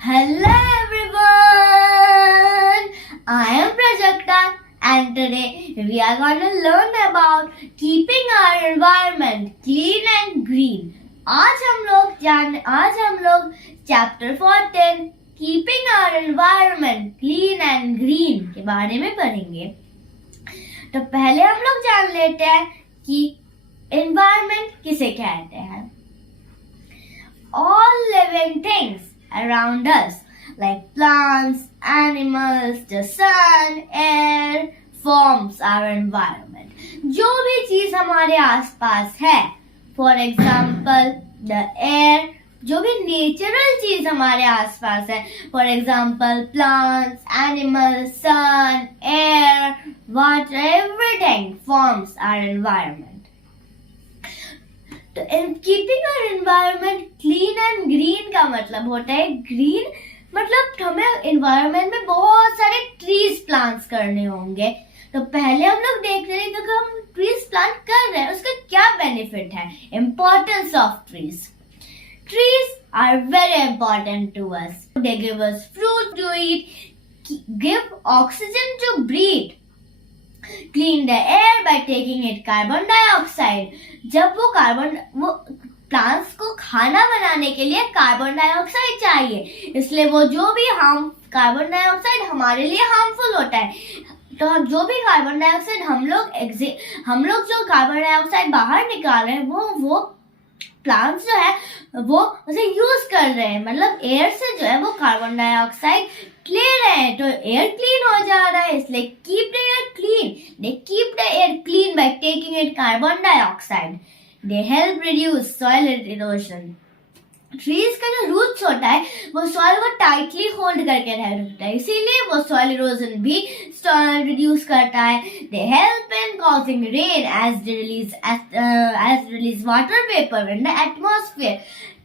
Hello everyone, I am Prajakta and today we are going to learn about keeping our environment clean and green. आज हम लोग chapter 14 keeping our environment clean and green के बारे में पढ़ेंगे। तो पहले हम लोग जान लेते हैं कि एनवायरनमेंट किसे कहते हैं। All living things around us like plants, animals, the sun, air forms our environment. जो भी चीज हमारे आसपास है, for example the air, जो भी नेचुरल चीज हमारे आसपास है, for example plants, animals, sun, air, water, everything forms our environment. तो keeping our environment clean and green का मतलब होता है, ग्रीन मतलब हमें एनवायरनमेंट में बहुत सारे ट्रीज प्लांट्स करने होंगे। तो पहले हम लोग देख रहे हैं कि अगर हम ट्रीज प्लांट कर रहे हैं उसका क्या बेनिफिट है। Importance of trees. Trees are very important to us. They give us fruit to eat, give oxygen to breathe, clean the air by taking it carbon dioxide. जब वो प्लांट्स को खाना बनाने के लिए कार्बन डाइऑक्साइड चाहिए, इसलिए वो जो भी कार्बन डाइऑक्साइड हमारे लिए हार्मफुल होता है। तो हम जो भी कार्बन डाइऑक्साइड हम लोग जो कार्बन डाइऑक्साइड बाहर निकाल रहे हैं वो प्लांट्स जो है वो उसे यूज कर रहे हैं, मतलब एयर से जो है वो कार्बन डाइऑक्साइड ले रहे हैं, तो एयर क्लीन हो जा रहा है। इसलिए keep the air clean. They keep the air clean by taking it carbon dioxide. They help reduce soil erosion. Trees का जो रूट्स होता है वो सॉइल को टाइटली होल्ड करके रखता है, इसीलिए वो सॉइल इरोजन भी रिड्यूस करता है। They help in causing rain as release water vapour in the atmosphere.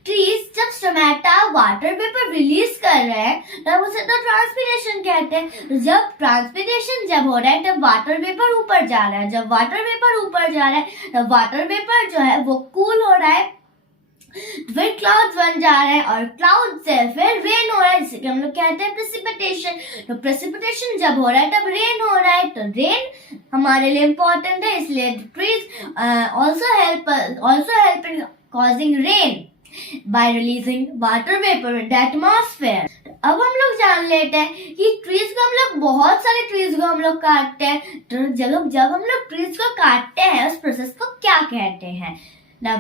Trees जब स्टोमेटा वाटर वेपर रिलीज कर रहे हैं तब उसे तो ट्रांसपिरेशन कहते हैं। जब ट्रांसपिरेशन जब हो रहा है तब वाटर वेपर ऊपर जा रहा है। जब वाटर वेपर ऊपर जा रहा है तब वाटर वेपर जो है वो कूल हो रहा है, फिर क्लाउड्स बन जा रहे हैं और क्लाउड से फिर रेन हो रहा है, जिसे हम लोग कहते हैं प्रेसिपिटेशन। तो प्रेसिपिटेशन जब हो रहा है तब रेन हो रहा है, तो रेन हमारे लिए इम्पोर्टेंट है, इसलिए trees also help in causing rain bye releasing water vapour in the atmosphere. अब हम लोग जान लेते हैं कि ट्रीज को हम लोग बहुत सारे ट्रीज को हम लोग काटते हैं। तो जब हम लोग ट्रीज को काटते हैं उस प्रोसेस को क्या कहते हैं। Now,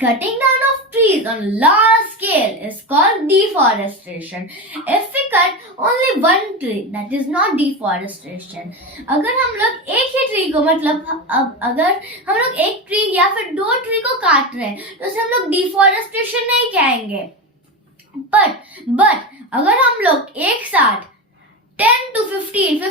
cutting down of trees on large scale is called deforestation. If we cut only one tree, that is not deforestation. अगर हम लोग एक ही ट्री को अगर हम लोग एक ट्री या फिर दो ट्री को काट रहे हैं तो उसे हम लोग डिफॉरेस्टेशन नहीं कहेंगे। बट अगर हम लोग एक साथ 10 to 15 to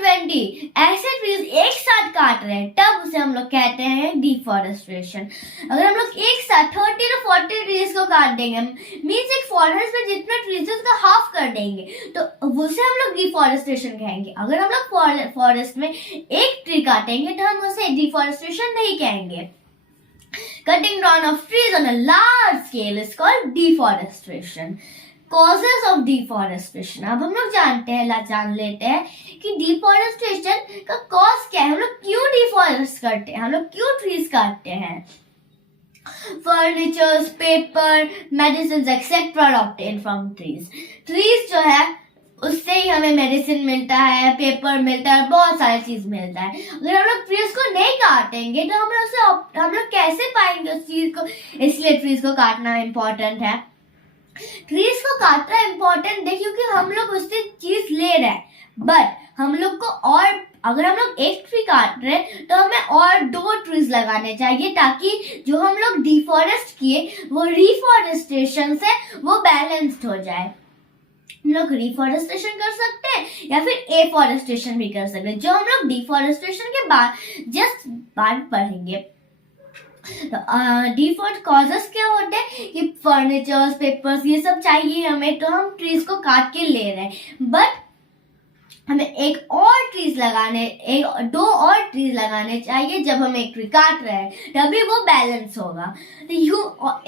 20 ऐसे ट्रीज एक साथ काट रहे हैं तब उसे हम लोग कहते हैं डिफॉरेस्टेशन। अगर हम लोग एक साथ 30 to 40 ट्रीज को काट देंगे, मीन्स एक फॉरेस्ट में जितना ट्रीज है उसका हाफ कर देंगे, तो उसे हम लोग डिफॉरेस्टेशन कहेंगे। अगर हम लोग फॉरेस्ट में एक ट्री काटेंगे तो हम उसे डिफॉरेस्टेशन नहीं कहेंगे। Cutting down of trees on a large scale is called deforestation. Causes of deforestation. अब हम लोग जान लेते हैं कि डिफॉरेस्टेशन का कॉज क्या है, हम लोग क्यों डिफॉरेस्ट करते हैं, हम लोग क्यों ट्रीज काटते हैं। Furnitures, paper, medicine etcetera obtain from trees. Trees जो है उससे ही हमें मेडिसिन मिलता है, पेपर मिलता है, बहुत सारी चीज मिलता है। अगर हम लोग ट्रीज को नहीं काटेंगे तो हम लोग कैसे पाएंगे उस चीज को, इसलिए ट्रीज को काटना इम्पोर्टेंट है। ट्रीज को काटना इम्पोर्टेंट है क्योंकि हम लोग उससे चीज ले रहे हैं, बट हम लोग को और अगर हम लोग एक ट्री काट रहे हैं तो हमें और 2 ट्रीज लगाने चाहिए ताकि जो हम लोग डिफॉरेस्ट किए वो रिफॉरेस्टेशन से वो बैलेंस्ड हो जाए। हम लोग रिफॉरेस्टेशन कर सकते हैं या फिर एफॉरेस्टेशन भी कर सकते हैं, जो हम लोग डिफॉरेस्टेशन के बाद पढ़ेंगे। तो डिफॉल्ट कॉजेस क्या होते हैं कि फर्नीचर्स, पेपर्स ये सब चाहिए हमें, तो हम ट्रीज को काट के ले रहे हैं। बट हमें एक दो और ट्रीज लगाने चाहिए जब हम एक ट्री काट रहे हैं, तभी वो बैलेंस होगा।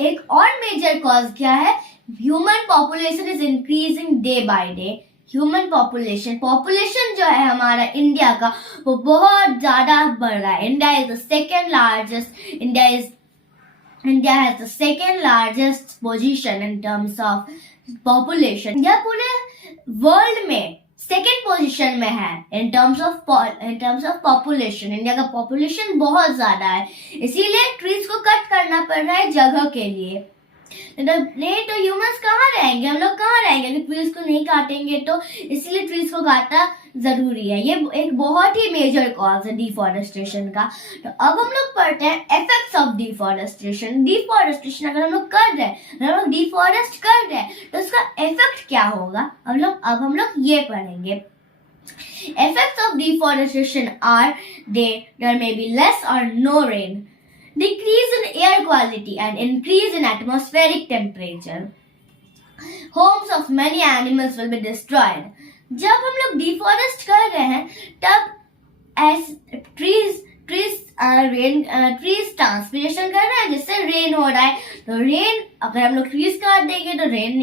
एक और मेजर कॉज क्या है? Human population is increasing day by day. Human population जो है हमारा इंडिया का, वो बहुत ज्यादा बढ़ रहा है। India has the second largest position in terms of population. India पूरे वर्ल्ड में सेकेंड पोजीशन में है in terms of population. India का पॉपुलेशन बहुत ज्यादा है, इसीलिए ट्रीज को कट करना पड़ रहा है जगह के लिए। नहीं तो ह्यूमंस कहाँ रहेंगे, हम लोग कहाँ रहेंगे अगर ट्रीज को नहीं काटेंगे तो, इसलिए ट्रीज को काटना जरूरी है। ये एक बहुत ही मेजर कॉज है डिफॉरेस्टेशन का। तो अब हम लोग पढ़ते हैं इफेक्ट्स ऑफ डिफॉरेस्टेशन। डिफॉरेस्टेशन अगर हम लोग कर रहे हैं, अगर हम लोग डिफॉरेस्ट कर रहे हैं तो उसका इफेक्ट क्या होगा, अब हम लोग ये पढ़ेंगे। Effects of deforestation are there may be less or no rain, decrease in air quality and increase in atmospheric temperature. Homes of many animals will be destroyed. जब हम लोग डिफॉरेस्ट कर रहे हैं तब ट्रीज ट्रांसपिरेशन कर रहे हैं जिससे रेन हो रहा है। तो रेन, अगर हम लोग ट्रीज काट देंगे तो रेन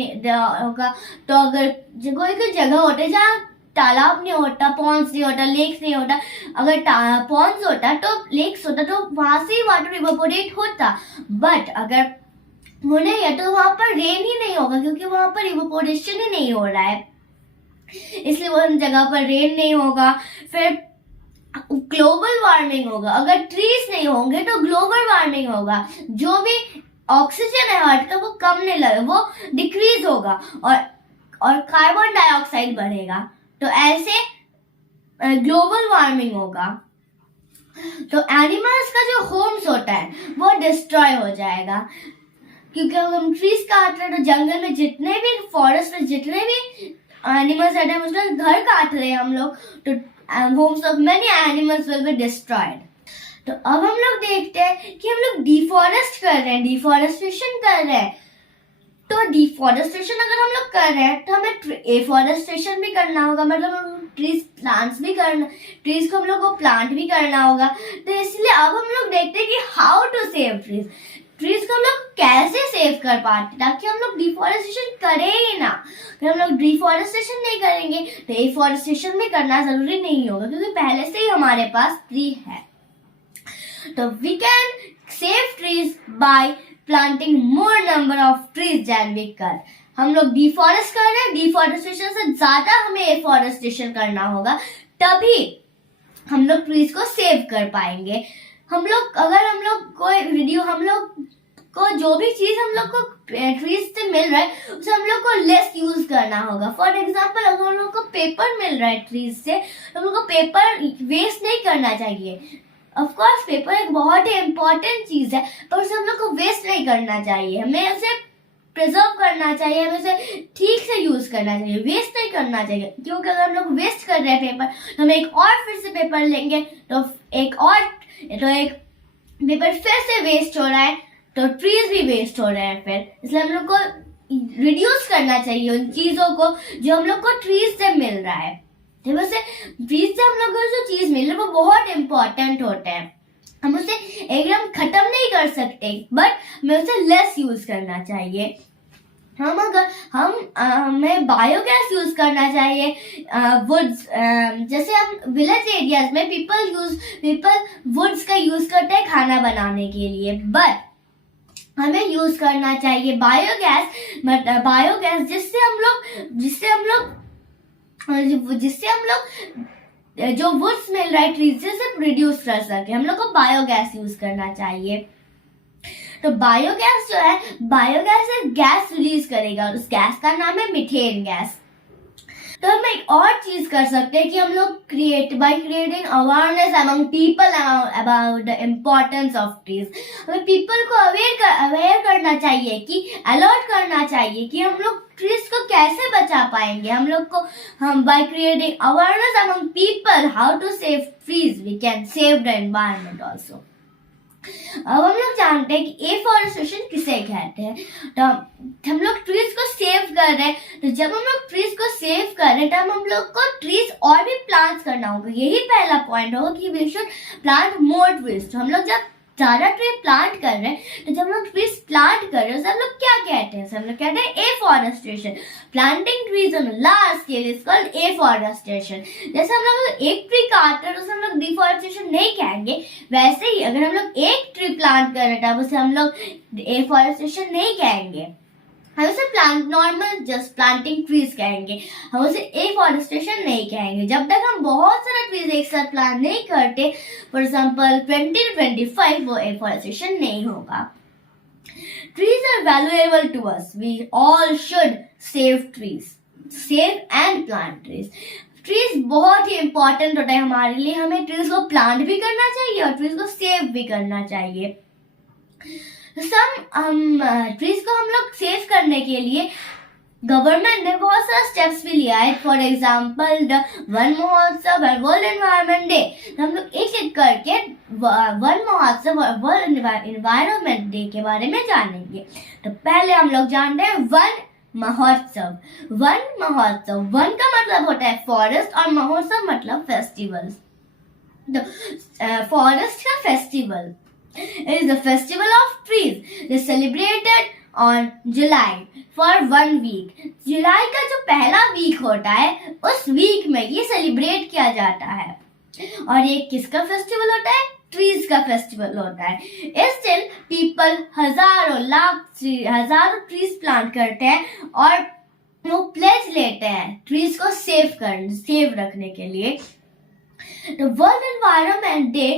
होगा। तो अगर कोई जगह होते है जहाँ तालाब नहीं होता, पॉन्ड्स नहीं होता, लेक्स नहीं होता, अगर पॉन्ड्स होता तो लेक्स होता तो वहां से ही वाटर इवेपोरेट होता। बट अगर वो नहीं है तो वहां पर रेन ही नहीं होगा, क्योंकि वहां पर इवेपोरेशन ही नहीं हो रहा है, इसलिए वो जगह पर रेन नहीं होगा। फिर ग्लोबल वार्मिंग होगा। अगर ट्रीज नहीं होंगे तो ग्लोबल वार्मिंग होगा। जो भी ऑक्सीजन है अर्थ का वो कम नहीं लगेगा, वो डिक्रीज होगा और कार्बन डाइऑक्साइड बढ़ेगा। तो ऐसे ग्लोबल वार्मिंग होगा। तो एनिमल्स का जो होम्स होता है वो डिस्ट्रॉय हो जाएगा, क्योंकि अगर हम ट्रीज काट रहे हैं तो जंगल में जितने भी फॉरेस्ट में जितने भी एनिमल्स रहते हैं उसका घर काट रहे हैं हम लोग, तो Holmes of many animals will be destroyed. तो अब हम लोग देखते हैं कि हम लोग डिफॉरेस्ट कर रहे हैं, डिफॉरेस्टेशन कर रहे हैं। तो डिफॉरेस्टेशन अगर हम लोग कर रहे हैं तो हमें एफॉरेस्टेशन भी करना होगा, मतलब ट्रीज को हम लोग को प्लांट भी करना होगा। तो इसलिए अब हम लोग देखते हैं कि हाउ टू सेव ट्रीज को हम लोग कैसे सेव कर पाते, ताकि हम लोग डिफॉरेस्टेशन करें ही ना। अगर हम लोग डिफॉरेस्टेशन नहीं करेंगे तो एफॉरेस्टेशन भी करना जरूरी नहीं होगा, क्योंकि पहले से ही हमारे पास ट्री है। तो we can save trees by planting more number of trees than we cut. हम लोग डिफॉरेस्ट कर रहे हैं, डिफॉरेस्टेशन से ज्यादा हमें एफॉरेस्टेशन करना होगा, तभी हम लोग ट्रीज को सेव कर पाएंगे। हम लोग को जो भी चीज हम लोग को ट्रीज से मिल रहा है उसे हम लोग को लेस यूज करना होगा। फॉर एग्जाम्पल, अगर हम लोग को पेपर मिल रहा है ट्रीज से तो हम लोग को पेपर वेस्ट नहीं करना चाहिए। ऑफ कोर्स पेपर एक बहुत ही इम्पोर्टेंट चीज है, पर उसे हम लोग को वेस्ट नहीं करना चाहिए। हमें उसे प्रिजर्व करना चाहिए, हमें उसे ठीक से यूज करना चाहिए, वेस्ट नहीं करना चाहिए। क्योंकि अगर हम लोग वेस्ट कर रहे हैं पेपर तो हम एक और फिर से पेपर लेंगे तो एक पेपर फिर से वेस्ट हो रहा है, तो ट्रीज भी वेस्ट हो रहे हैं फिर। इसलिए हम लोग को रिड्यूस करना चाहिए उन चीजों को जो हम लोग को ट्रीज से मिल रहा है। वैसे ट्रीज से हम लोग को जो चीज मिल रहा है वो बहुत इम्पोर्टेंट होता है। हम उसे एकदम खत्म नहीं कर सकते, बट हमें उसे लेस यूज करना चाहिए। हमें बायोगैस यूज करना चाहिए। वुड्स, जैसे हम विलेज एरियाज में पीपल वुड्स का यूज करते हैं खाना बनाने के लिए, बट हमें यूज करना चाहिए बायोगैस जिससे हम लोग जो वुड्स मिल रहा है ट्रीज से सिर्फ रिड्यूस कर सके। हम लोग को बायोगैस यूज करना चाहिए। तो बायोगैस जो है, बायोगैस एक गैस रिलीज करेगा और उस गैस का नाम है मीथेन गैस। तो हम एक और चीज कर सकते हैं कि हम लोग bye creating awareness among people about the importance of trees. हमें पीपल को अवेयर करना चाहिए, कि अलर्ट करना चाहिए कि हम लोग ट्रीज को कैसे बचा पाएंगे। हम by creating awareness among people how to save trees we can save the environment also. अब हम लोग जानते हैं कि एफॉरेस्टेशन किसे कहते हैं। तो हम लोग ट्रीज को सेव कर रहे हैं, तो जब हम लोग ट्रीज को सेव कर रहे हैं तब हम लोग को ट्रीज और भी प्लांट्स करना होगा। यही पहला पॉइंट होगा कि we should plant more trees. तो हम लोग जब ज़्यादा ट्री प्लांट कर रहे हैं, तो जब हम लोग ट्रीज प्लांट कर रहे हैं उसे हम लोग क्या कहते हैं? हम लोग कहते हैं afforestation. Planting trees on large scale is called afforestation. जैसे हम लोग एक ट्री काट रहे हैं उसे हम लोग डिफॉरेस्टेशन नहीं कहेंगे, वैसे ही अगर हम लोग एक ट्री प्लांट कर रहे हैं उसे हम लोग एफॉरेस्टेशन नहीं कहेंगे, हम उसे plant normal just planting trees कहेंगे, हम उसे एफॉरेस्टेशन नहीं कहेंगे। जब तक हम बहुत सारा ट्रीज एक साथ प्लांट नहीं करते, फॉर एग्जांपल 20 to 25, वो एफॉरेस्टेशन नहीं होगा। Trees are valuable to us, we all should save trees, save and plant trees. Trees बहुत ही इंपॉर्टेंट होता है हमारे लिए, हमें ट्रीज को प्लांट भी करना चाहिए और ट्रीज को सेव भी करना चाहिए। ट्रीज को हम लोग सेव करने के लिए गवर्नमेंट ने बहुत सारा स्टेप्स भी लिया है। फॉर एग्जाम्पल द वन महोत्सव और वर्ल्ड एनवायरनमेंट डे। हम लोग एक एक करके वन महोत्सव और वर्ल्ड एनवायरनमेंट डे के बारे में जानेंगे। तो पहले हम लोग जानते हैं वन महोत्सव। वन महोत्सव, वन का मतलब होता है फॉरेस्ट और महोत्सव मतलब फेस्टिवल। तो फॉरेस्ट का festival It is the festival of trees. It is celebrated on July for 1 week. जुलाई का जो पहला वीक होता है उस वीक में ये सेलिब्रेट किया जाता है। और ये किसका फेस्टिवल होता है? ट्रीज का फेस्टिवल होता है। इस दिन पीपल हजारों ट्रीज प्लांट करते हैं और वो प्लेज लेते हैं ट्रीज को सेव रखने के लिए। तो वर्ल्ड एनवायरनमेंट डे,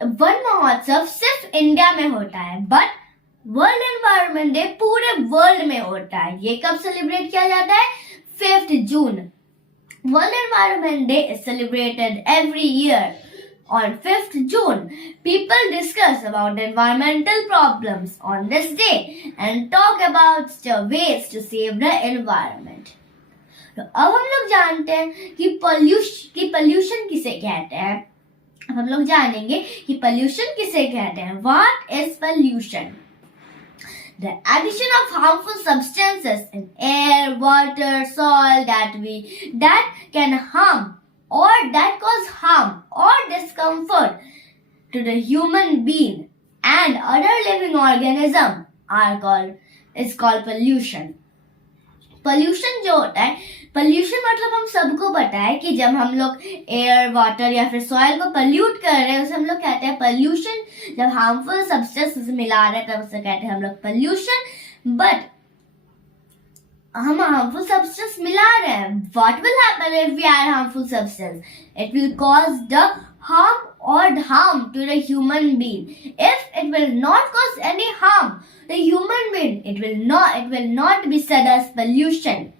वन महोत्सव सिर्फ इंडिया में होता है, बट वर्ल्ड एनवायरनमेंट डे पूरे वर्ल्ड में होता है। ये कब सेलिब्रेट किया जाता है? 5th June. World environment day is celebrated every year on 5th June. People discuss about environmental problems on this day and talk about the ways to save the environment. तो अब हम लोग जानते हैं कि पोल्यूशन किसे कहते हैं। अब हम लोग जानेंगे कि पोल्यूशन किसे कहते हैं। What is pollution? The addition of harmful substances in air, water, soil that can harm or that cause harm or discomfort to the human being and other living organism is called pollution. Pollution जो होता है, pollution मतलब हम सबको पता है कि जब हम लोग एयर, वाटर या फिर सॉइल को पोल्यूट कर रहे हैं उसे हम लोग कहते हैं पोल्यूशन। जब हार्मफुल सब्सटेंस मिला रहे हैं तब उसे कहते हैं हम लोग पोल्यूशन। बट हम हार्मफुल सब्सटेंस मिला रहे हैं, what will happen if we add harmful substance? It will cause the harm to the human being. If it will not cause any harm to the human being, it will not be said as pollution.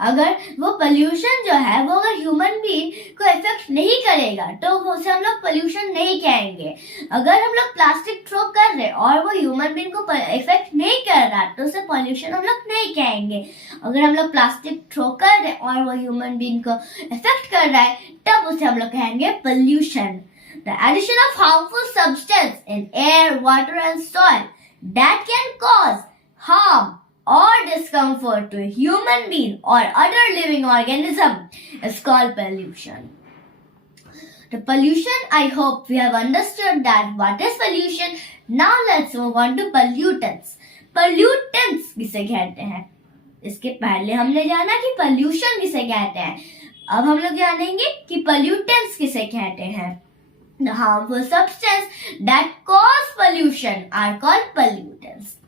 अगर वो pollution जो है वो अगर human being को effect नहीं करेगा तो उसे हम लोग पोल्यूशन नहीं कहेंगे। अगर हम लोग प्लास्टिक थ्रो कर रहे और वो ह्यूमन बीइंग को इफेक्ट नहीं कर रहा तो उसे पोल्यूशन हम लोग नहीं कहेंगे। अगर हम लोग प्लास्टिक थ्रो कर रहे और वो ह्यूमन बीइंग को इफेक्ट कर रहा है तब उसे हम लोग कहेंगे pollution. The addition of harmful substance in air, water and soil that can cause harm or discomfort to a human being or other living organism is called pollution. The pollution, I hope we have understood that what is pollution. Now let's move on to pollutants. Pollutants किसे कहते हैं? इसके पहले हमने जाना कि pollution किसे कहते हैं, अब हम लोग जानेंगे कि pollutants किसे कहते हैं। The harmful substances that cause pollution are called pollutants.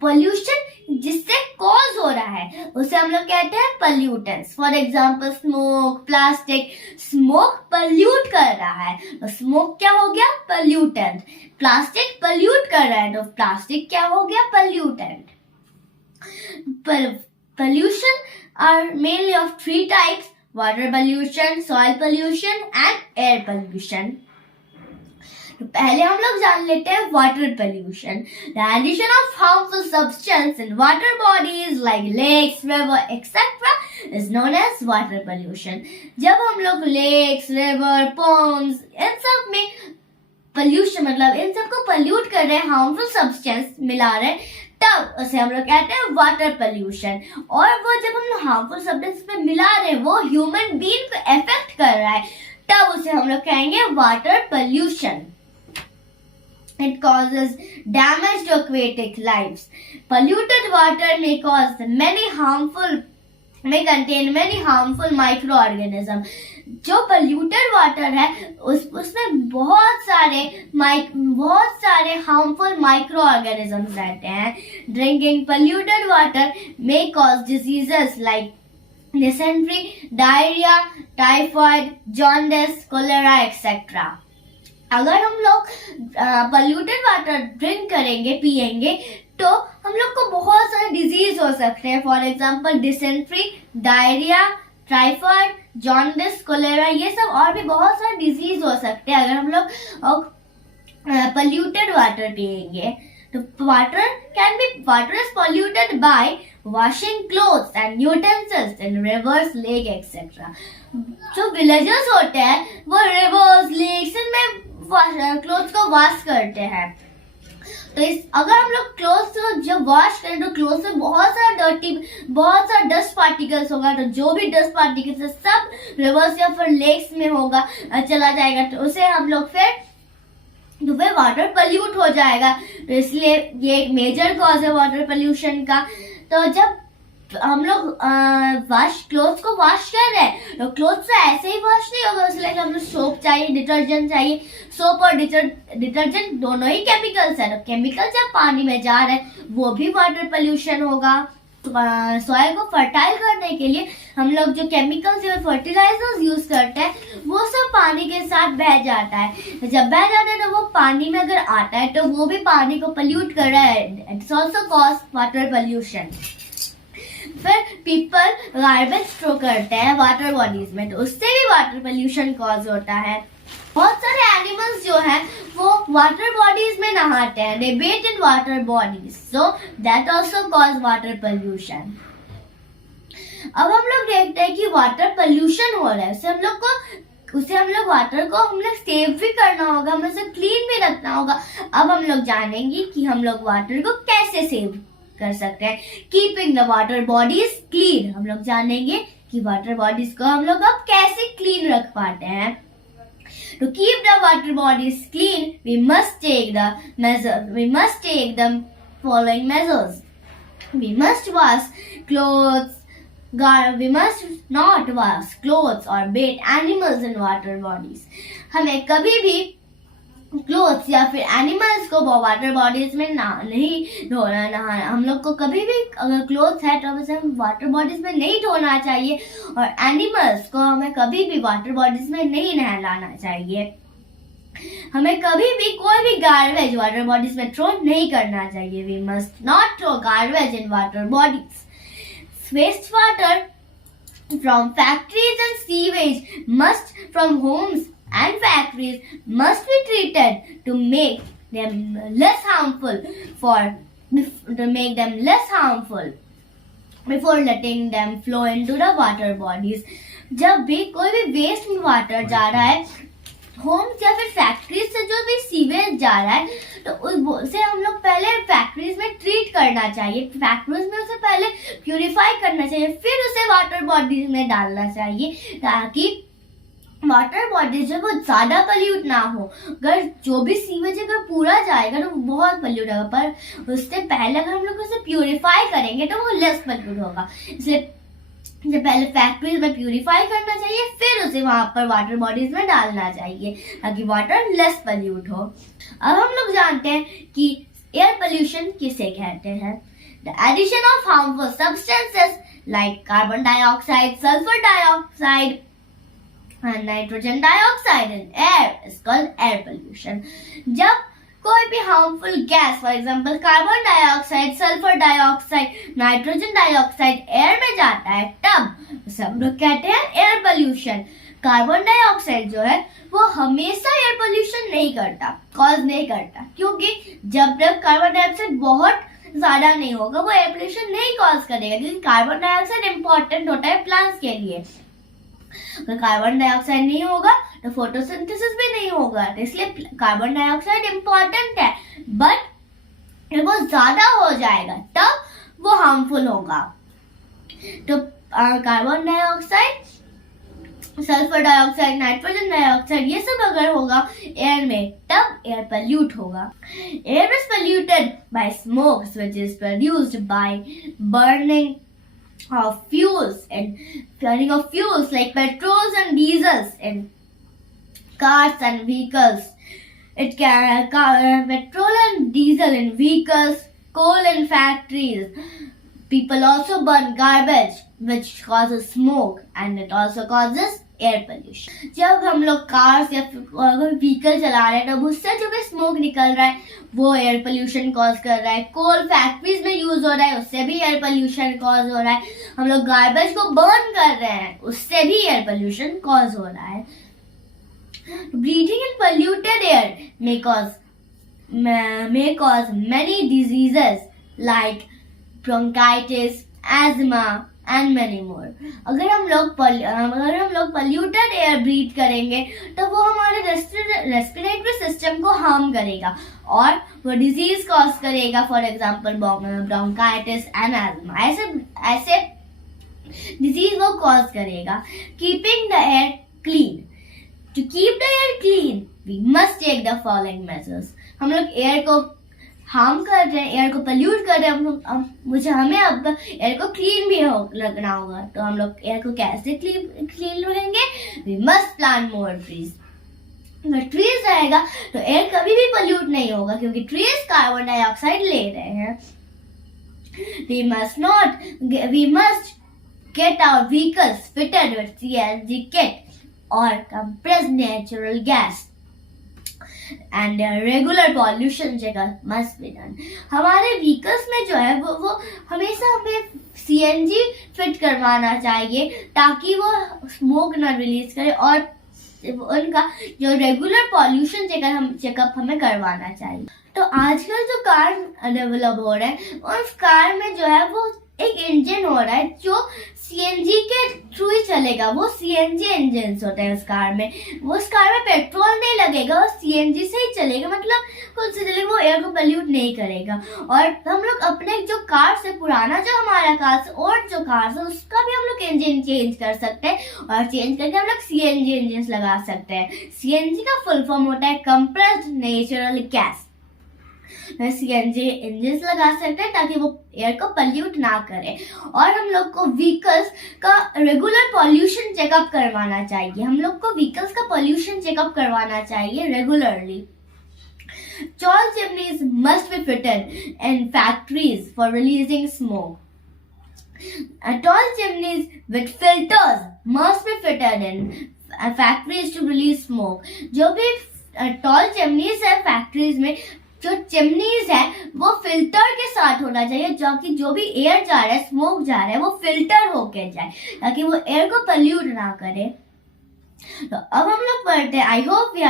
Pollution जिससे कॉज हो रहा है उसे हम लोग कहते हैं pollutants. For example smoke, plastic. Smoke pollute कर रहा है तो स्मोक क्या हो गया? पोल्यूटेंट। प्लास्टिक पोल्यूट कर रहा है तो प्लास्टिक क्या हो गया? Pollutant. Pollution are mainly of 3 types: water pollution, soil pollution and air pollution. पहले हम लोग जान लेते हैं water pollution. The addition of harmful substance in water bodies like lakes, river, etc. is known as water pollution. जब हम लोग lakes, river, ponds इन सब में पोल्यूशन मतलब इन सबको पोल्यूट कर रहे हैं, हार्मफुल सब्सटेंस मिला रहे हैं, तब उसे हम लोग कहते हैं वाटर पोल्यूशन। और वो जब हम हार्मफुल सब्सटेंस में मिला रहे हैं, वो ह्यूमन बीइंग को अफेक्ट कर रहा है, तब उसे हम लोग कहेंगे water pollution. It causes damage to aquatic lives. Polluted water may contain many harmful microorganisms. जो polluted water है उसमें बहुत सारे harmful microorganisms रहते हैं. Drinking polluted water may cause diseases like dysentery, diarrhea, typhoid, jaundice, cholera, etc. अगर हम लोग पोल्यूटेड वाटर ड्रिंक करेंगे, पिएंगे, तो हम लोग को बहुत सारे डिजीज हो सकते हैं। For example dysentery, diarrhoea, typhoid, jaundice, cholera, ये सब और भी बहुत सारे डिजीज हो सकते हैं अगर हम लोग पोल्यूटेड वाटर पिएंगे। तो water is polluted by washing clothes and utensils in rivers, lake, etc. जो विलेजर्स होते हैं वो रिवर्स, लेक्स में क्लोथ्स को वॉश करते हैं। तो अगर हम लोग क्लोथ्स को जब वॉश करें तो क्लोथ्स में बहुत सारा डस्ट पार्टिकल्स होगा, तो जो भी डस्ट पार्टिकल्स है सब रिवर्स या फिर लेक्स में होगा, चला जाएगा, तो उसे हम लोग फिर वाटर पोल्यूट हो जाएगा। तो इसलिए ये एक मेजर कॉज है वाटर पोल्यूशन का। तो जब हम लोग क्लोथ्स को वॉश कर रहे हैं तो क्लोथ्स तो ऐसे ही वॉश नहीं होगा, इसलिए हम लोग सोप चाहिए, डिटर्जेंट चाहिए। सोप और डिटर्जेंट दोनों ही केमिकल्स है, तो केमिकल जब पानी में जा रहे हैं वो भी वाटर पोल्यूशन होगा। सॉइल को फर्टाइल करने के लिए हम लोग जो केमिकल्स या फर्टिलाइजर्स यूज करते हैं वो सब पानी के साथ बह जाता है। जब बह जाता है तो वो पानी में अगर आता है तो वो भी पानी को पोल्यूट कर रहा है। It's also cause water pollution. फिर पीपल गार्बेज थ्रो करते हैं वाटर बॉडीज में, तो उससे भी वाटर पोल्यूशन कॉज होता है। बहुत सारे एनिमल्स जो हैं वो वाटर बॉडीज में नहाते हैं, they bathe in water bodies, so that also cause water pollution. अब हम लोग देखते हैं कि वाटर पोल्यूशन हो रहा है, उसे हम लोग वाटर को हम लोग सेव भी करना होगा, हमें उसे क्लीन भी रखना होगा। अब हम लोग जानेंगे कि हम लोग वाटर को कैसे सेव कर सकते हैं। Keeping the water bodies clean, हम लोग जानेंगे कि वाटर बॉडीज को हम लोग अब कैसे क्लीन रख पाते हैं। To keep the water bodies clean, we must take the following measures. We must not wash clothes or bathe animals in water bodies. हमें कभी भी क्लोथ्स या फिर एनिमल्स को वाटर बॉडीज में नहीं धोना हम लोग को कभी भी अगर क्लोथ्स है तो हमें वाटर बॉडीज में नहीं धोना चाहिए, और एनिमल्स को हमें कभी भी वाटर बॉडीज में नहीं नहलाना चाहिए। हमें कभी भी कोई भी गार्बेज वाटर बॉडीज में थ्रो नहीं करना चाहिए। We must not throw garbage in water bodies. Waste water from factories and sewage from homes and factories must be treated to make them less harmful before letting them flow into the water bodies. जब भी कोई भी waste water जा रहा है Holmes या फिर factories से, जो भी सीवेज जा रहा है, तो उसे हम लोग पहले फैक्ट्रीज में ट्रीट करना चाहिए। फैक्ट्रीज में उसे पहले प्यूरिफाई करना चाहिए, फिर उसे वाटर बॉडीज में डालना चाहिए, ताकि वाटर बॉडीज जो बहुत ज्यादा पोल्यूट ना हो। अगर जो भी सीवेज अगर पूरा जाएगा तो बहुत पोल्यूट होगा, पर उससे पहले अगर हम लोग उसे प्यूरिफाई करेंगे तो वो लेस पोल्यूट होगा। इसलिए पहले फैक्ट्रीज में प्यूरिफाई करना चाहिए, फिर उसे वहां पर वाटर बॉडीज में डालना चाहिए ताकि वाटर लेस पोल्यूट हो। अब हम लोग जानते हैं कि एयर पोल्यूशन किसे कहते हैं। The addition of harmful substances like carbon dioxide, sulphur dioxide and nitrogen dioxide in air is called air pollution. जब कोई भी harmful gas, for example carbon dioxide, sulphur dioxide, nitrogen dioxide air में जाता है, तब सब लोग कहते हैं एयर पोल्यूशन। कार्बन डाइऑक्साइड जो है वो हमेशा एयर पोल्यूशन नहीं करता, कॉज नहीं करता, क्योंकि जब तक कार्बन डाइऑक्साइड बहुत ज्यादा नहीं होगा वो एयर पोल्यूशन नहीं कॉज करेगा, क्योंकि कार्बन डाइऑक्साइड इंपॉर्टेंट होता है प्लांट्स के लिए। अगर कार्बन डाइऑक्साइड नहीं होगा तो फोटोसिंथेसिस भी नहीं होगा। तो इसलिए कार्बन डाइऑक्साइड इम्पोर्टेंट है, बट जब वो ज्यादा हो जाएगा तब वो हार्मफुल होगा। तो carbon dioxide, sulphur dioxide, nitrogen dioxide, ये सब अगर होगा एयर में तब एयर पोल्यूट होगा। Air is polluted by smokes which is produced by burning of fuels like petrols and diesels in cars and vehicles. It can petrol and diesel in vehicles, coal in factories. People also burn garbage which causes smoke and it also causes air pollution. जब हम लोग cars या vehicle चला रहे हैं तो उससे जो भी स्मोक निकल रहा है वो एयर पोल्यूशन कॉज कर रहा है। कोल फैक्ट्रीज में यूज हो रहा है, उससे भी एयर पोल्यूशन कॉज हो रहा है। हम लोग गार्बेज को बर्न कर रहे हैं, उससे भी एयर पोल्यूशन कॉज हो रहा है। Breathing in polluted air may cause many diseases like bronchitis, asthma and many more. अगर हम लोग पोल्यूटेड एयर ब्रीथ करेंगे तो वो हमारे रेस्पिरेटरी सिस्टम को हार्म करेगा और वो डिजीज कॉज करेगा, for example bronchitis and asthma, ऐसे डिजीज वो कॉज करेगा। Keeping the air clean, to keep the air clean we must take the following measures. हम लोग एयर को हार्म कर रहे हैं, एयर को पोल्यूट कर रहे हैं, हमें अब एयर को क्लीन भी रखना होगा। तो हम लोग एयर को कैसे क्लीन रखेंगे? We must plant more trees. अगर ट्रीज रहेगा तो एयर कभी भी पोल्यूट नहीं होगा क्योंकि ट्रीज कार्बन डाइऑक्साइड ले रहे हैं। we must get our vehicles fitted with CNG kit or compressed natural gas. And regular pollution checkup must be done. हमारे व्हीकल्स में जो है वो हमेशा हमें सीएनजी फिट करवाना चाहिए ताकि वो स्मोक ना रिलीज करे, और उनका जो रेगुलर पॉल्यूशन चेकअप हमें करवाना चाहिए। तो आजकल जो कार डेवलप हो रहा है उस कार में जो है वो एक इंजन हो रहा है जो सीएनजी के थ्रू ही चलेगा। वो सीएनजी इंजन होते हैं उस कार में। वो उस कार में पेट्रोल नहीं लगेगा, वो सीएनजी से ही चलेगा, मतलब खुद से चलेगा, वो एयर को पोल्यूट नहीं करेगा। और हम लोग अपने जो कार से पुराना जो हमारा कार से और जो कार है उसका भी हम लोग इंजन चेंज कर सकते हैं, और चेंज करके हम लोग सीएनजी इंजन लगा सकते हैं। सीएनजी का फुल फॉर्म होता है compressed natural gas. CNG engine लगा सकते हैं ताकि वो एयर को पोल्यूट ना करे। और हम लोग को व्हीकल्स का रेगुलर पॉल्यूशन चेकअप करवाना चाहिए। हम लोग को व्हीकल्स का पॉल्यूशन चेकअप करवाना चाहिए regularly. Tall chimneys must be fitted in factories for releasing smoke. Tall chimneys with filters must be fitted in factories to release smoke. जो भी tall chimneys है फैक्ट्रीज में, जो चिमनीज है वो फिल्टर के साथ होना चाहिए, ताकि जो भी एयर जा रहा है, स्मोक जा रहा है, वो फिल्टर होके जाए ताकि वो एयर को पोल्यूट ना करे। तो अब हम लोग पढ़ते हैं। I hope we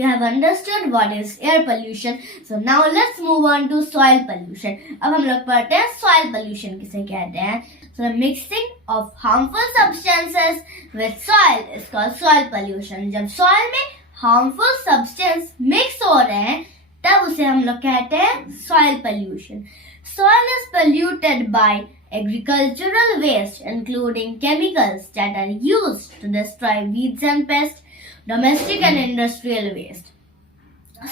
have understood what is air pollution. So now let's move on to soil pollution. अब हम लोग पढ़ते हैं सॉइल पोल्यूशन किसे कहते हैं। So mixing of harmful substances with soil is called soil pollution. जब सॉइल में हार्मफुल सब्सटेंस मिक्स हो रहे हैं तब उसे हम लोग कहते हैं soil pollution. Soil is polluted by agricultural waste including chemicals that are used to destroy weeds and pests, domestic and industrial waste.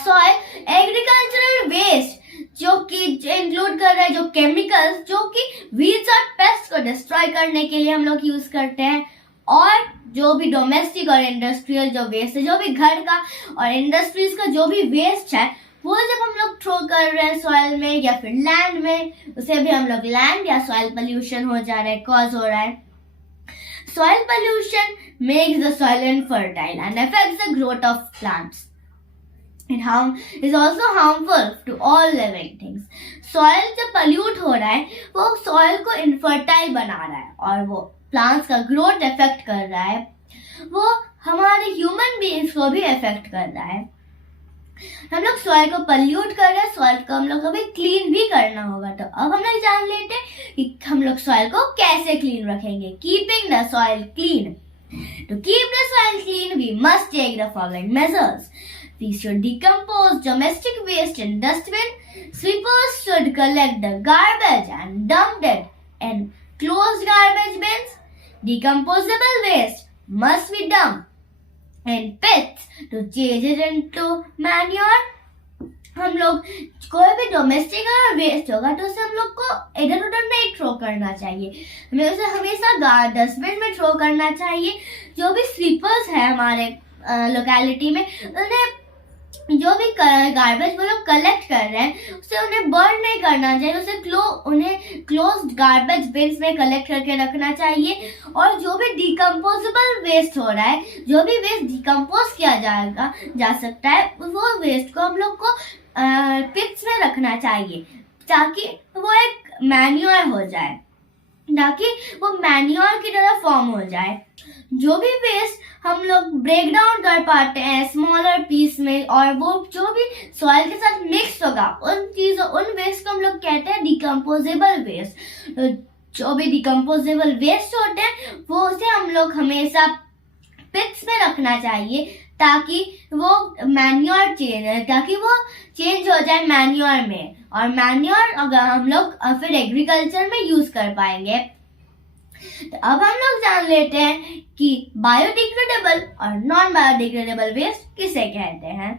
Soil agricultural waste जो इंक्लूड कर रहा है जो केमिकल्स जो कि वीड्स और पेस्ट को डिस्ट्रॉय करने के लिए हम लोग यूज करते हैं, और जो भी डोमेस्टिक और इंडस्ट्रियल जो वेस्ट है, जो भी घर का और इंडस्ट्रीज का जो भी वेस्ट है वो जब हम लोग थ्रो कर रहे हैं सॉइल में या फिर लैंड में, उसे भी हम लोग लैंड या सॉइल पोल्यूशन हो जा रहा है, कॉज हो रहा है। Soil pollution makes the soil infertile and affects the growth of plants. It is also harmful to all living things. Soil जब पोल्यूट हो रहा है वो सॉइल को इनफर्टाइल बना रहा है और वो प्लांट्स का ग्रोथ इफेक्ट कर रहा है, वो हमारे ह्यूमन बीइंग्स को भी इफेक्ट कर रहा है। हम लोग सॉइल को पोल्यूट कर रहे हैं, सॉइल को हम लोग को भी क्लीन भी करना होगा। तो अब हम लोग जान लेते हैं कि हम लोग सॉइल को कैसे क्लीन रखेंगे। Keeping the soil clean. To keep the soil clean, we must take the following measures. We should decompose domestic waste in dustbin. Sweepers should collect the garbage and dump it in closed garbage bins. Decomposable waste must be dumped in pits to change it into manure. हम लोग कोई भी domestic अगर waste होगा तो उसे हम लोग को इधर उधर नहीं थ्रो करना चाहिए, हमें उसे हमेशा डस्टबिन में थ्रो करना चाहिए. जो भी स्वीपर्स है हमारे लोकेलिटी में, उन्हें जो भी गार्बेज वो लोग कलेक्ट कर रहे हैं उसे उन्हें बर्न नहीं करना चाहिए, उसे उन्हें क्लोज्ड गार्बेज बिन्स में कलेक्ट करके रखना चाहिए. और जो भी डिकम्पोजेबल वेस्ट हो रहा है, जो भी वेस्ट डिकम्पोज किया जा सकता है, वो वेस्ट को हम लोग को पिट्स में रखना चाहिए ताकि वो एक मैन्योर हो जाए, ताकि वो मैन्योर की तरह फॉर्म हो जाए. जो भी वेस्ट हम लोग ब्रेक डाउन कर पाते हैं स्मॉलर पीस में, और वो जो भी सॉइल के साथ मिक्स होगा, उन वेस्ट को हम लोग कहते हैं डिकम्पोजेबल वेस्ट. जो भी डिकम्पोजेबल वेस्ट होते हैं वो उसे हम लोग हमेशा पिट्स में रखना चाहिए ताकि वो मैन्योर चेंज हो जाए मैन्योर में, और मैन्योर अगर हम लोग फिर एग्रीकल्चर में यूज कर पाएंगे. तो अब हम लोग जान लेते हैं कि बायोडिग्रेडेबल और नॉन बायोडिग्रेडेबल वेस्ट किसे कहते हैं.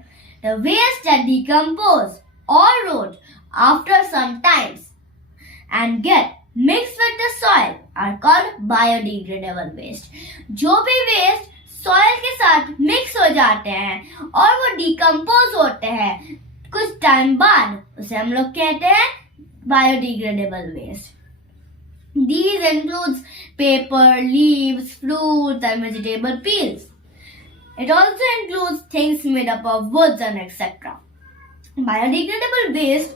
द वेस्ट दैट डिकम्पोज और rot after some times and get mix with the soil are called biodegradable waste. जो भी वेस्ट सॉइल के साथ मिक्स हो जाते हैं और वो डिकम्पोज होते हैं कुछ टाइम बाद, उसे हम लोग कहते हैं biodegradable waste. These includes paper, leaves, fruits and vegetable peels. It also includes things made up of woods and etc. Biodegradable waste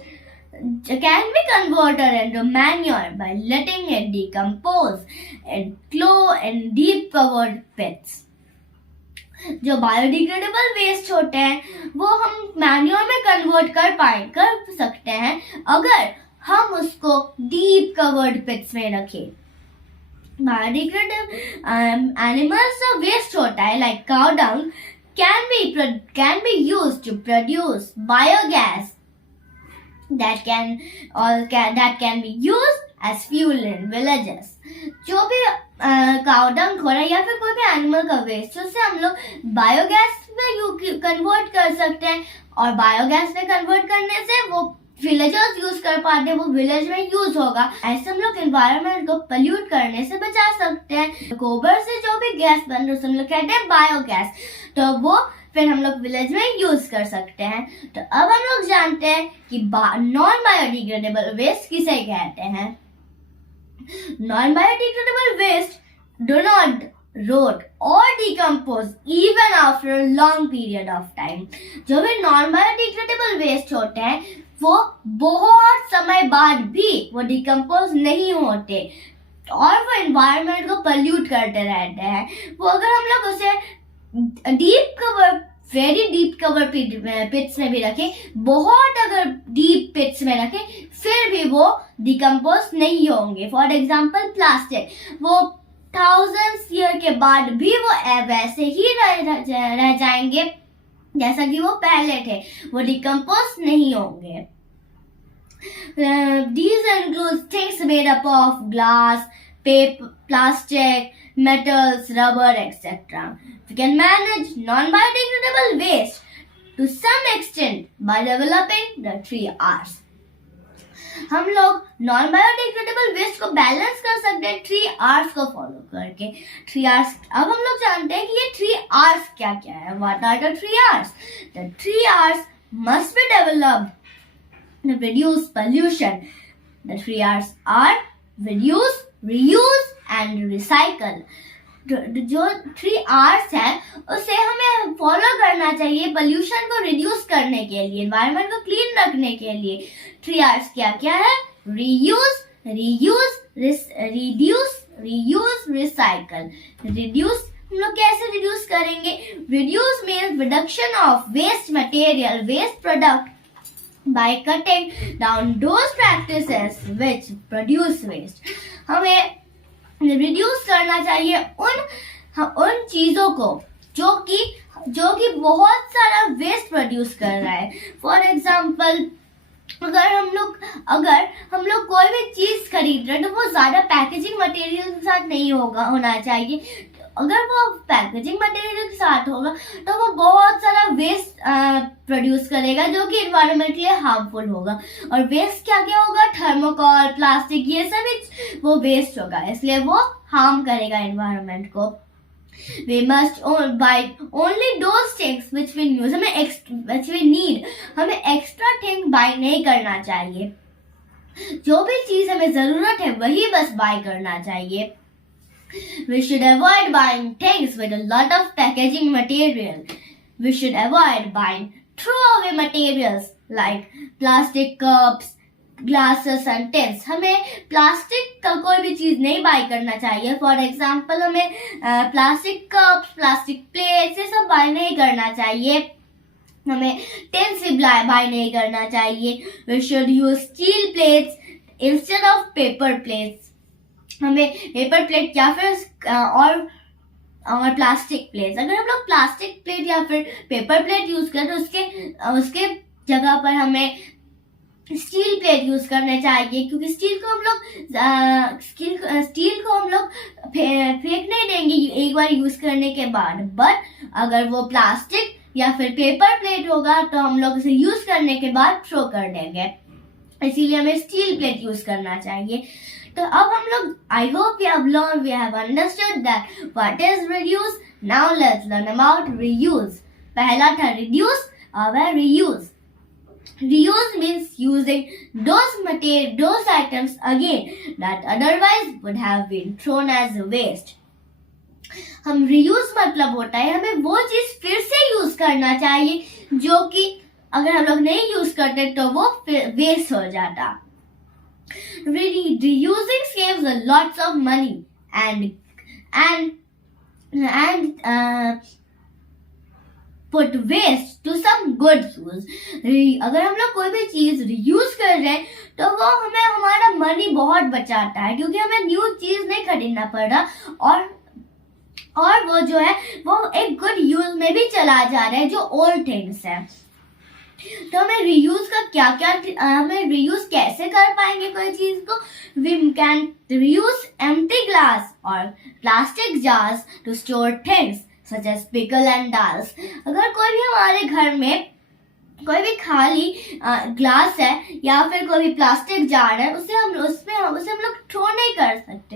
can be converted into manure by letting it decompose in deep covered pits. जो biodegradable waste होते हैं वो हम manure में convert कर सकते हैं अगर हम उसको डीप कवर्ड पिट्स में रखें. बायोडिग्रेडेबल एनिमल्स का वेस्ट होता है like cow dung can be used to produce biogas that can be used as fuel in villages. जो भी काउ डंग हो रहा है या फिर कोई भी एनिमल का वेस्ट, उससे हम लोग बायोगैस में कन्वर्ट कर सकते हैं, और बायोगैस में कन्वर्ट करने से वो विलेजर्स यूज कर पाते हैं, वो विलेज में यूज होगा. ऐसे हम लोग एनवायरनमेंट को पोल्यूट करने से बचा सकते हैं. गोबर से जो भी गैस बन रही है हम लोग कहते हैं बायोगैस, तो वो फिर हम लोग विलेज में यूज कर सकते हैं. तो अब हम लोग जानते हैं कि नॉन बायोडिग्रेडेबल वेस्ट किसे कहते हैं. Non biodegradable waste do not rot or decompose even after a long period of time. जो भी नॉन बायोडिग्रेडेबल वेस्ट होते हैं वो बहुत समय बाद भी वो डिकम्पोज नहीं होते और वो एनवायरनमेंट को पोल्यूट करते रहते हैं. वो अगर हम लोग उसे वेरी डीप कवर पिट्स में भी रखें, बहुत अगर डीप पिट्स में रखें, फिर भी वो डिकम्पोज नहीं होंगे. फॉर एग्जाम्पल प्लास्टिक, वो थाउजेंड्स ईयर के बाद भी वो वैसे ही रह जाएंगे जैसा कि वो पहले थे, वो डिकम्पोज नहीं होंगे. These include things made up of glass, paper, plastic, metals, rubber, etc. We can manage non-biodegradable waste to some extent by developing the 3 R's. हम लोग नॉन बायोडिग्रेडेबल वेस्ट को बैलेंस कर सकते हैं 3 R's को फॉलो करके. 3 R's, अब हम लोग जानते हैं कि ये 3 R's क्या क्या है. What are the 3 R's? The 3 R's must be developed to reduce pollution. The 3 R's are reduce, reuse and recycle. जो 3 R's है उसे हमें फॉलो करना चाहिए पोल्यूशन को रिड्यूस करने के लिए, एनवायरनमेंट को क्लीन रखने के लिए. 3 R's क्या क्या है? reuse, reduce, recycle. reduce हम लोग कैसे रिड्यूस करेंगे? reduce means reduction of waste material, waste product by cutting down those practices which produce waste. हमें रिड्यूस करना चाहिए उन हम उन चीजों को जो कि बहुत सारा वेस्ट प्रोड्यूस कर रहा है। फॉर एग्जाम्पल, अगर हम लोग कोई भी चीज खरीद रहे हैं तो वो ज्यादा पैकेजिंग मटेरियल के साथ नहीं होना चाहिए। अगर वो पैकेजिंग मटेरियल के साथ होगा तो वो बहुत सारा वेस्ट प्रोड्यूस करेगा जो कि एनवायरनमेंट के लिए हार्मफुल होगा। और वेस्ट क्या क्या होगा? थर्मोकॉल, प्लास्टिक, ये सब वो वेस्ट होगा, इसलिए वो हार्म करेगा एनवायरनमेंट को। We must buy only those things which we use. which we need. हमें एक्स्ट्रा थिंग बाय नहीं करना चाहिए। जो भी चीज हमें जरूरत है वही बस बाय करना चाहिए। We should avoid buying things with a lot of packaging material. We should avoid buying throwaway materials like plastic cups, glasses and tins. हमें प्लास्टिक का कोई भी चीज नहीं बाय करना चाहिए। फॉर एग्जाम्पल, हमें प्लास्टिक कप्स, प्लास्टिक प्लेट्स ये सब बाय नहीं करना चाहिए। हमें टिन्स भी बाय नहीं करना चाहिए। We should use steel plates instead of paper plates. हमें पेपर प्लेट या फिर और प्लास्टिक प्लेट्स, अगर हम लोग प्लास्टिक प्लेट या फिर पेपर प्लेट यूज करें तो उसके जगह पर हमें स्टील प्लेट यूज करने चाहिए, क्योंकि स्टील को हम लोग फेंक नहीं देंगे एक बार यूज करने के बाद। बट अगर वो प्लास्टिक या फिर पेपर प्लेट होगा तो हम लोग उसे यूज करने के बाद थ्रो कर देंगे, इसीलिए हमें स्टील प्लेट यूज करना चाहिए। तो अब हम लोग, I hope we have understood that what is reduce. Now let's learn about reuse. पहला था रिड्यूस, अब है reuse. Reuse means using those items again that otherwise would have been thrown as waste. हम reuse मतलब होता है हमें वो चीज फिर से यूज करना चाहिए जो कि अगर हम लोग नहीं यूज करते तो वो वेस्ट हो जाता। Reusing saves a lots of money and put waste to some good use. अगर हम लोग कोई भी चीज रियूज कर रहे हैं तो वो हमें हमारा मनी बहुत बचाता है, क्योंकि हमें न्यू चीज नहीं खरीदना पड़ रहा और वो जो है वो एक गुड यूज में भी चला जा रहा है जो ओल्ड थिंग्स है। तो हमें हमें रियूज कैसे कर पाएंगे कोई चीज को? We can reuse empty glass or plastic jars to store things such as pickle and dals. अगर कोई भी हमारे घर में कोई भी खाली ग्लास है या फिर कोई भी प्लास्टिक जार है उसे हम लोग थ्रो नहीं कर सकते।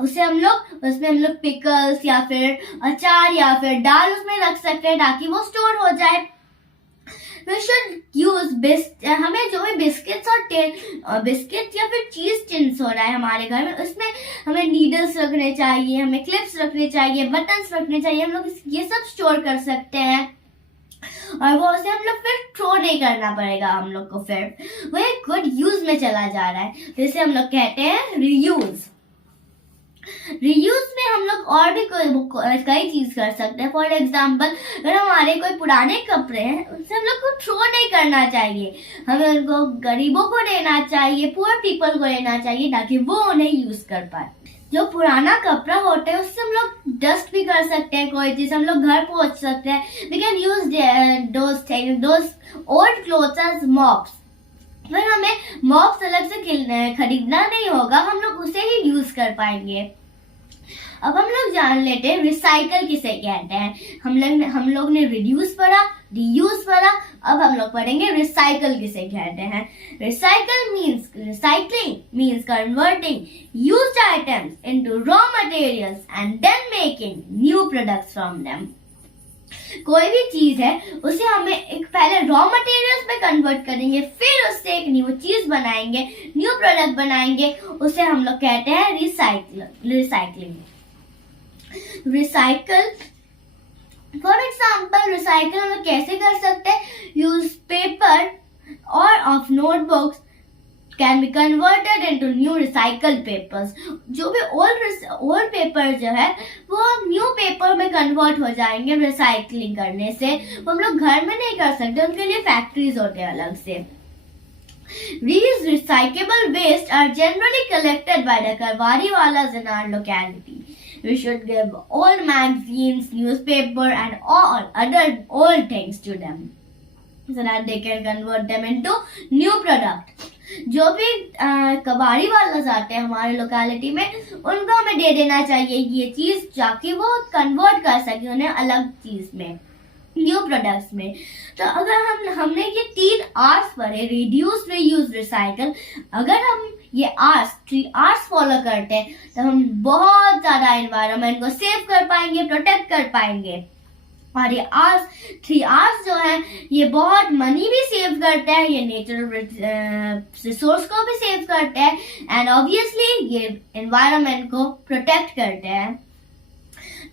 उसमें हम लोग पिकल्स या फिर अचार या फिर दाल उसमें रख सकते हैं ताकि वो स्टोर हो जाए। We should use हमें जो भी बिस्किट्स या फिर चीज टिन्स हो रहा है हमारे घर में, उसमें हमें नीडल्स रखने चाहिए, हमें क्लिप्स रखने चाहिए, बटन्स रखने चाहिए। हम लोग ये सब स्टोर कर सकते हैं और वो उसे हम लोग फिर थ्रो नहीं करना पड़ेगा हम लोग को, फिर वो एक गुड यूज में चला जा रहा है, जिसे हम लोग कहते हैं रीयूज। रीयूज में हम लोग और भी कई चीज कर सकते हैं। फॉर एग्जाम्पल, अगर हमारे कोई पुराने कपड़े हैं उनसे हम लोग को थ्रो नहीं करना चाहिए, हमें उनको गरीबों को देना चाहिए, पुअर पीपल को देना चाहिए ताकि वो उन्हें यूज कर पाए। जो पुराना कपड़ा होता है उससे हम लोग डस्ट भी कर सकते हैं, कोई चीज हम लोग घर पहुंच सकते हैं। We can use those old clothes as mops. फिर हमें मॉप्स अलग से खरीदना नहीं होगा, हम लोग उसे ही यूज कर पाएंगे। अब हम लोग जान लेते हैं रिसाइकल किसे कहते हैं। हम लोग ने रिड्यूस पढ़ा, रीयूज पढ़ा, अब हम लोग पढ़ेंगे रिसाइकल किसे कहते हैं। Recycling means converting used items into raw materials and then making new products from them. कोई भी चीज है उसे हमें एक पहले रॉ मटेरियल्स में कन्वर्ट करेंगे, फिर उससे एक न्यू चीज बनाएंगे, न्यू प्रोडक्ट बनाएंगे, उसे हम लोग कहते हैं रिसाइकलिंग। फॉर एग्जाम्पल, रिसाइकल हम लोग कैसे कर सकते हैं? यूज पेपर और of notebooks can be converted into new recycled papers. जो भी ओल्ड पेपर जो है वो न्यू पेपर में कन्वर्ट हो जाएंगे रिसाइकलिंग करने से। वो हम लोग घर में नहीं कर सकते, उनके लिए फैक्ट्रीज होते हैं अलग से। These recyclable waste are generally collected by the karwariwalas in our locality. We should give old magazines, newspaper and all other old things to them so that they can convert them into new product. जो भी कबाड़ी वाले आते हैं हमारे locality में, उनको हमें दे देना चाहिए ये चीज, जाके वो कन्वर्ट कर सके उन्हें अलग चीज में, न्यू प्रोडक्ट्स में. तो अगर हमने ये 3 आर्स पढ़े, रिड्यूस, रीयूज, रिसाइकल, अगर हम ये 3 आर्स फॉलो करते हैं तो हम बहुत ज्यादा एनवायरनमेंट को सेव कर पाएंगे, प्रोटेक्ट कर पाएंगे. और ये 3 आर्स जो है ये बहुत मनी भी सेव करता है, ये नेचुरल रिसोर्स को भी सेव करता है एंड ऑब्वियसली ये एनवायरनमेंट को प्रोटेक्ट करते हैं.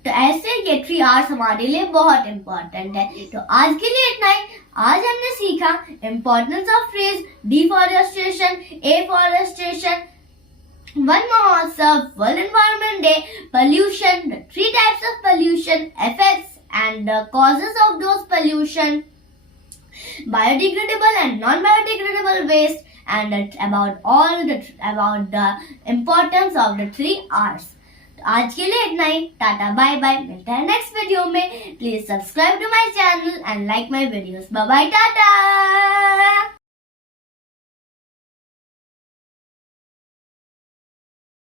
तो ऐसे ये 3 आर्स हमारे लिए बहुत इम्पोर्टेंट है. तो आज के लिए इतना ही. आज हमने सीखा importance of trees, deforestation, afforestation, Van Mahotsav, world environment day, pollution, the 3 types of pollution, effects and the causes of those pollution, biodegradable and non-biodegradable waste, and about the importance of the 3 R's. आज के लिए इतना ही. Tata bye bye. मिलते हैं next video में. Please subscribe to my channel and like my videos. Bye bye. Tata.